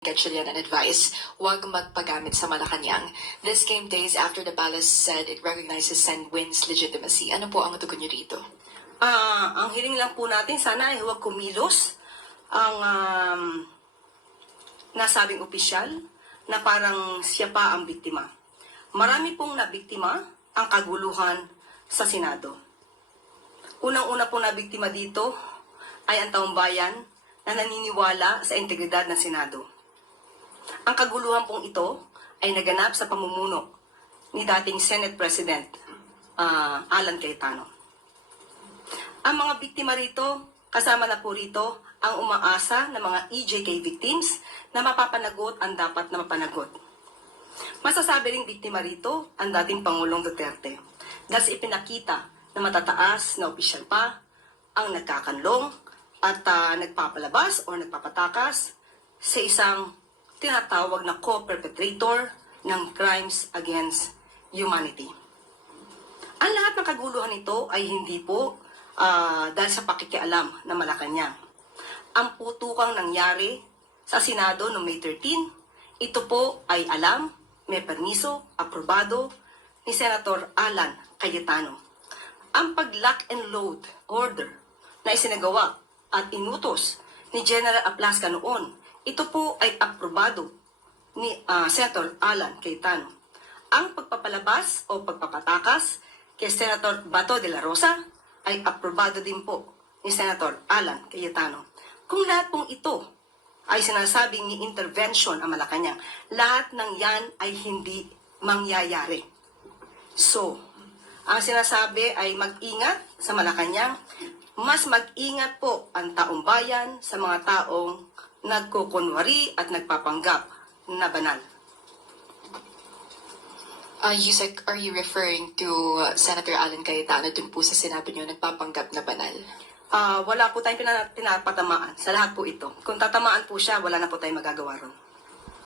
Gatchalian an advice, huwag magpagamit sa Malacanang. This came days after the palace said it recognizes Sen Win's legitimacy. Ano po ang tugon niyo rito? Ang hiling lang po natin, sana ay huwag kumilos ang nasabing opisyal na parang siya pa ang biktima. Marami pong nabiktima ang kaguluhan sa Senado. Unang-una pong nabiktima dito ay ang taong bayan na naniniwala sa integridad ng Senado. Ang kaguluhan pong ito ay naganap sa pamumuno ni dating Senate President Alan Cayetano. Ang mga biktima rito, kasama na po rito ang umaasa ng mga EJK victims na mapapanagot ang dapat na mapanagot. Masasabi ring biktima rito ang dating Pangulong Duterte dahil ipinakita na matataas na opisyal pa ang nagkakanlong at nagpapalabas o nagpapatakas sa isang tinatawag na co-perpetrator ng crimes against humanity. Ang lahat ng kaguluhan nito ay hindi po dahil sa pakikialam ng Malacanang. Ang putukang nangyari sa Senado noong May 13, ito po ay alam, may permiso, aprobado ni Senator Alan Cayetano. Ang pag-lock and load order na isinagawa at inutos ni General Aplasca noon, ito po ay aprobado ni Senator Alan Cayetano. Ang pagpapalabas o pagpapatakas kay Senator Bato de la Rosa ay aprobado din po ni Senator Alan Cayetano. Kung lahat pong ito ay sinasabing ni intervention ang Malacanang, lahat ng yan ay hindi mangyayari. So, ang sinasabi ay mag-ingat sa Malacanang, mas mag-ingat po ang taong bayan sa mga taong nagkukunwari at nagpapanggap na banal. Yusek, are you referring to Senator Alan Cayetano dun po sa sinabi niyo nagpapanggap na banal? Wala po tayong pinapatamaan sa lahat po ito. Kung tatamaan po siya, wala na po tayong magagawa ron.